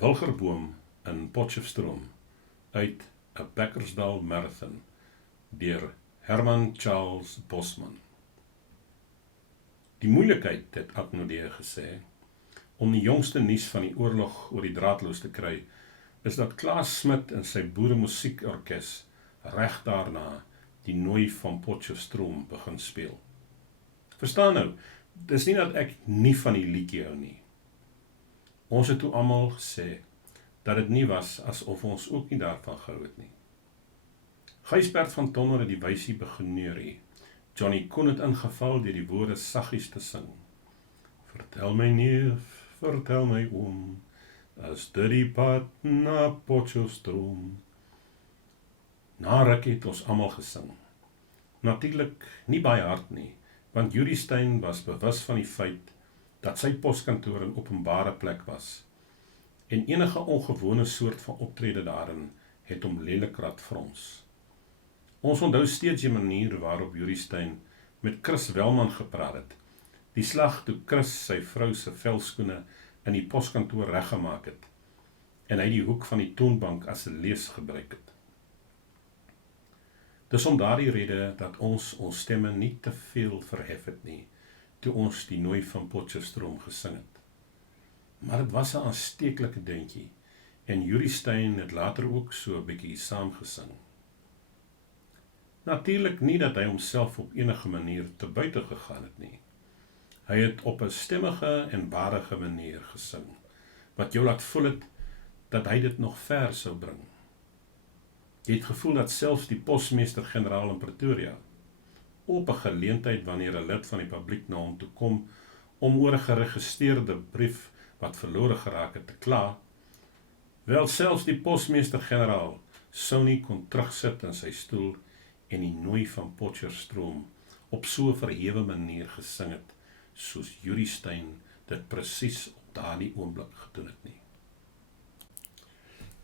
Wilgerboom in Potchefstroom uit 'n Bekkersdal Marathon deur Herman Charles Bosman. Die moeilikheid, het Adnodee gesê, om die jongste nuus van die oorlog oor die draadloos te kry, is dat Klaas Smit en sy boeremusiekorkes reg daarna die Nooi van Potchefstroom begin speel. Verstaan nou, dis nie dat ek nie van die liedjie hou nie. Ons het toe almal gesê dat dit nie was asof ons ook nie daarvan gehou het nie. Gysbert van Tonder het die wysie begin neurie. Johnny Koen het ingeval deur die woorde saggies te sing. Vertel my neef, vertel my oom, as dit die pad na Potchefstroom. Na ruk het ons almal gesing. Natuurlik nie baie hard nie, want Yuri Stein was bewus van die feit dat sy poskantoor 'n openbare plek was, en enige ongewone soort van optrede daarin het hom lelik laat frons. Ons onthou steeds die manier waarop Yuri Stein met Chris Welman gepraat het, die slag toe Chris sy vrou se velskoene in die poskantoor reggemaak het, en hy die hoek van die toonbank as 'n lees gebruik het. Dis om daardie rede dat ons stemme nie te veel verhef het nie, toe ons die Nooi van Potchefstroom gesing het. Maar dit was 'n aansteeklike deuntjie, en Yuri Stein het later ook so 'n bietjie saamgesing. Natuurlik nie dat hy homself op enige manier te buite gegaan het nie. Hy het op 'n stemmige en waardige manier gesing, wat jou laat voel het dat hy dit nog ver sou bring. Jy het gevoel dat selfs die posmeester-generaal in Pretoria, op 'n geleentheid wanneer 'n lid van die publiek na hom toe kom om oor 'n geregistreerde brief wat verlore geraak het te kla, wel selfs die posmeester-generaal sou nie kon terugsit in sy stoel en die Nooi van Potchefstroom op so 'n verhewe manier gesing het, soos Yuri Stein dit presies op daardie oomblik gedoen het nie.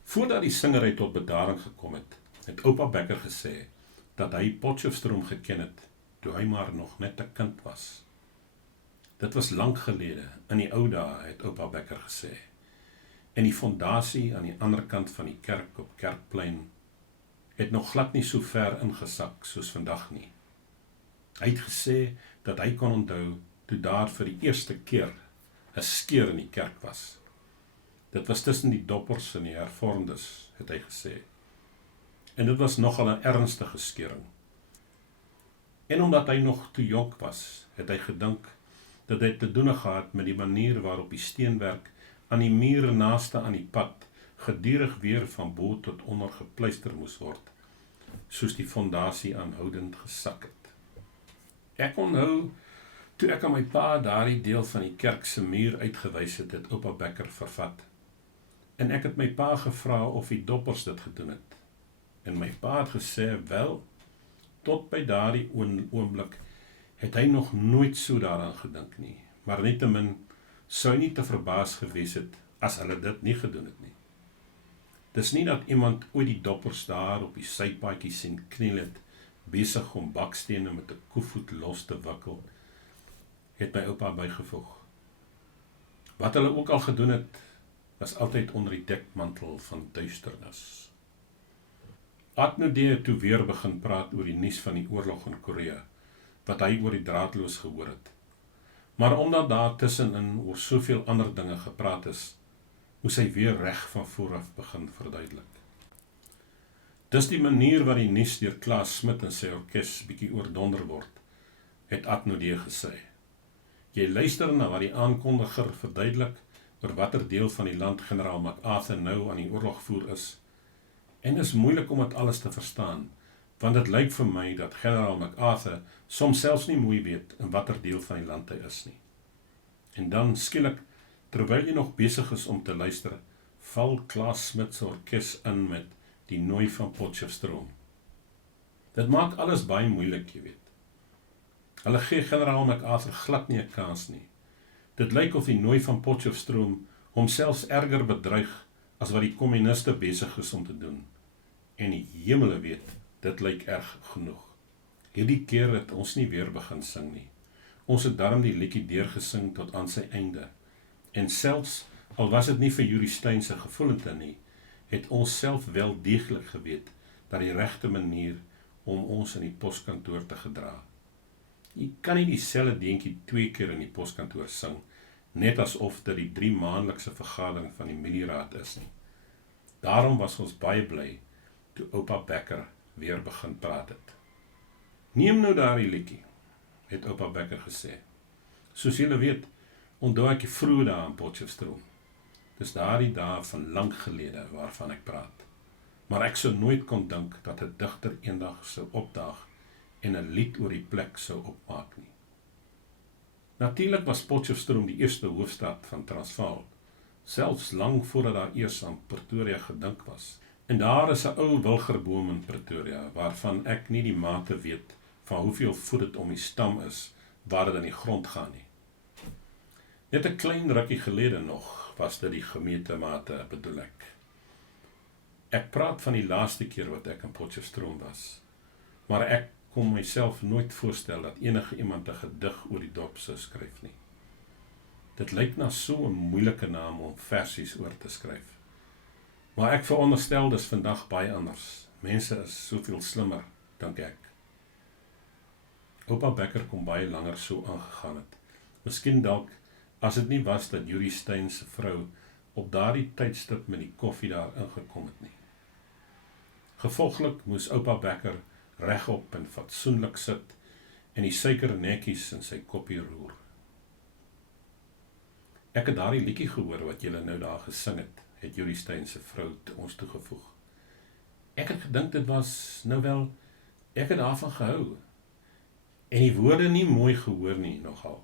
Voordat die singery tot bedaring gekom het, het oupa Bekker gesê dat hy Potchefstroom geken het toe hy maar nog net 'n kind was. Dit was lank gelede, in die ou dae, het oupa Bekker gesê. En die fondasie aan die ander kant van die kerk op Kerkplein het nog glad nie so ver ingesak soos vandag nie. Hy het gesê dat hy kon onthou toe daar vir die eerste keer 'n skeur in die kerk was. Dit was tussen die doppers en die hervormdes, het hy gesê. En dit was nogal 'n ernstige skeuring. En omdat hy nog te jonk was, het hy gedink dat hy te doen gehad met die manier waarop die steenwerk aan die mure naaste aan die pad gedurig weer van bo tot onder gepluister moes word, soos die fondasie aanhoudend gesak het. Ek onthou, toe ek aan my pa daardie deel van die kerk se muur uitgewys het, het oupa Bekker vervat. En ek het my pa gevra of die doppers dit gedoen het. En my pa het gesê, wel, tot by daardie oomblik het hy nog nooit so daaraan gedink nie, maar nietemin sou hy nie te verbaas gewees het as hulle dit nie gedoen het nie. Dis nie dat iemand ooit die doppers daar op die sypaadjie sien kniel het, besig om bakstene met 'n koevoet los te wikkel, het my oupa bygevoeg. Wat hulle ook al gedoen het, was altyd onder die dekmantel van duisternis. Adnodee het toe weer begin praat oor die nuus van die oorlog in Korea, wat hy oor die draadloos gehoor het. Maar omdat daar tussenin oor soveel ander dinge gepraat is, moes hy weer reg van vooraf begin verduidelik. Dis die manier wat die nuus deur Klaas Smit en sy orkes bietjie oordonder word, het Adnodee gesê. Jy luister na wat die aankondiger verduidelik oor watter deel van die land generaal MacArthur nou aan die oorlog voer is, en is moeilik om dit alles te verstaan, want dit lyk vir my dat generaal MacArthur soms selfs nie mooi weet in watter deel van die land hy is nie. En dan skielik, terwyl jy nog besig is om te luister, val Klaas Smit se orkes in met die Nooi van Potchefstroom. Dit maak alles baie moeilik, jy weet. Hulle gee generaal MacArthur glad nie 'n kans nie. Dit lyk of die Nooi van Potchefstroom homselfs erger bedreig as wat die kommuniste besig is om te doen. En die hemele weet, dit lyk erg genoeg. Hierdie keer het ons nie weer begin sing nie. Ons het darm die liedjie deurgesing tot aan sy einde. En selfs Al was dit nie vir Yuri Stein se gevoelente nie, het ons self wel deeglik geweet dat die regte manier om ons in die poskantoor te gedra. Jy kan nie dieselfde deentjie 2 keer in die poskantoor sing, net asof dit die 3 maandelikse vergadering van die milieraad is nie. Daarom was ons baie bly toe oupa Bekker weer begin praat het. Neem nou daardie liedjie, het oupa Bekker gesê. Soos julle weet, onthou ek die vroeë dae in Potchefstroom. Dis daardie dae van lank gelede waarvan ek praat. Maar ek sou nooit kon dink dat 'n digter eendag sou opdaag en 'n lied oor die plek sou opmaak nie. Natuurlik was Potchefstroom die eerste hoofstad van Transvaal, selfs lang voordat daar eers aan Pretoria gedink was. En daar is 'n ou wilgerboom in Pretoria, waarvan ek nie die mate weet van hoeveel voet dit om die stam is, waar dit in die grond gaan nie. Net 'n klein rukkie gelede nog, was dit die gemeetemate, bedoel ek. Ek praat van die laaste keer wat ek in Potchefstroom was, maar ek kon myself nooit voorstel dat enige iemand 'n gedig oor die dorp sou skryf nie. Dit lyk na so 'n moeilike naam om versies oor te skryf. Maar ek veronderstel dis vandag baie anders. Mense is soveel slimmer, dink ek. Oupa Bekker kon baie langer so aangegaan het. Miskien dalk, as dit nie was dat Yuri Stein se vrou op daardie tydstip met die koffie daar ingekom het nie. Gevolglik moes oupa Bekker regop en fatsoenlik sit en die suiker netjies in sy koppie roer. Ek het daardie liedjie gehoor wat julle nou daar gesing het Yuri Stein se vrou ons toegevoeg. Ek het gedink dit was, nou wel, ek het daarvan gehou. En die woorde nie mooi gehoor nie, nogal.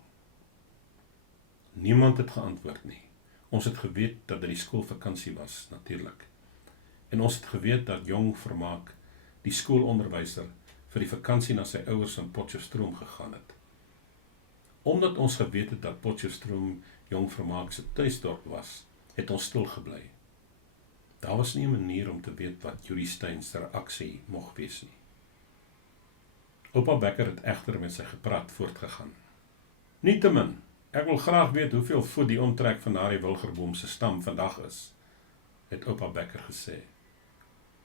Niemand het geantwoord nie. Ons het geweet dat dit die skoolvakansie was, natuurlik. En ons het geweet dat Jong Vermaak, die skoolonderwyser, vir die vakansie na sy ouers in Potchefstroom gegaan het. Omdat ons geweet het dat Potchefstroom Jong Vermaak se tuisdorp was, het ons stil gebly. Daar was nie 'n manier om te weet wat Yuri Stein se reaksie mocht wees nie. Oupa Bekker het egter met sy gepraat voortgegaan. Nietemin, ek wil graag weet hoeveel voet die omtrek van daardie wilgerboom se stam vandag is, het oupa Bekker gesê.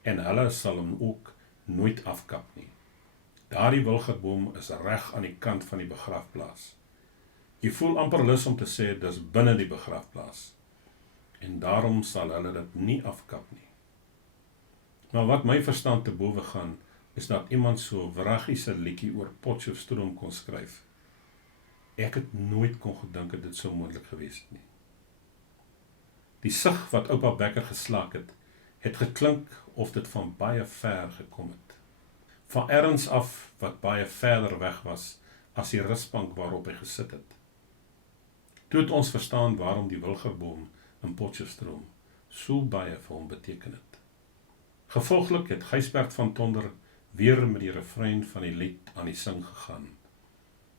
En hulle sal hom ook nooit afkap nie. Daardie wilgerboom is reg aan die kant van die begrafplaas. Jy voel amper lus om te sê, dis binne die begrafplaas. En daarom sal hulle dit nie afkap nie. Maar wat my verstand te bowe gaan, is dat iemand so wraggiese liedjie oor Potchefstroom kon skryf. Ek het nooit kon gedink het dit sou moontlik gewees het nie. Die sig wat oupa Bekker geslaak het geklink of dit van baie ver gekom het. Van ergens af wat baie verder weg was as die rusbank waarop hy gesit het. Toe het ons verstaan waarom die wilgerboom in Potchefstroom so baie vir hom beteken het. Gevolglik het Gysbert van Tonder weer met die refrein van die lied aan die sing gegaan.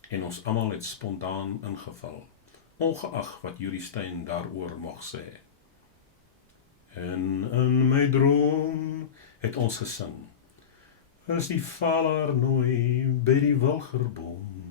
En ons almal het spontaan ingeval, ongeag wat Yuri Stein daaroor mocht sê. En in my droom het ons gesing, is die valarnooi by die wilgerboom.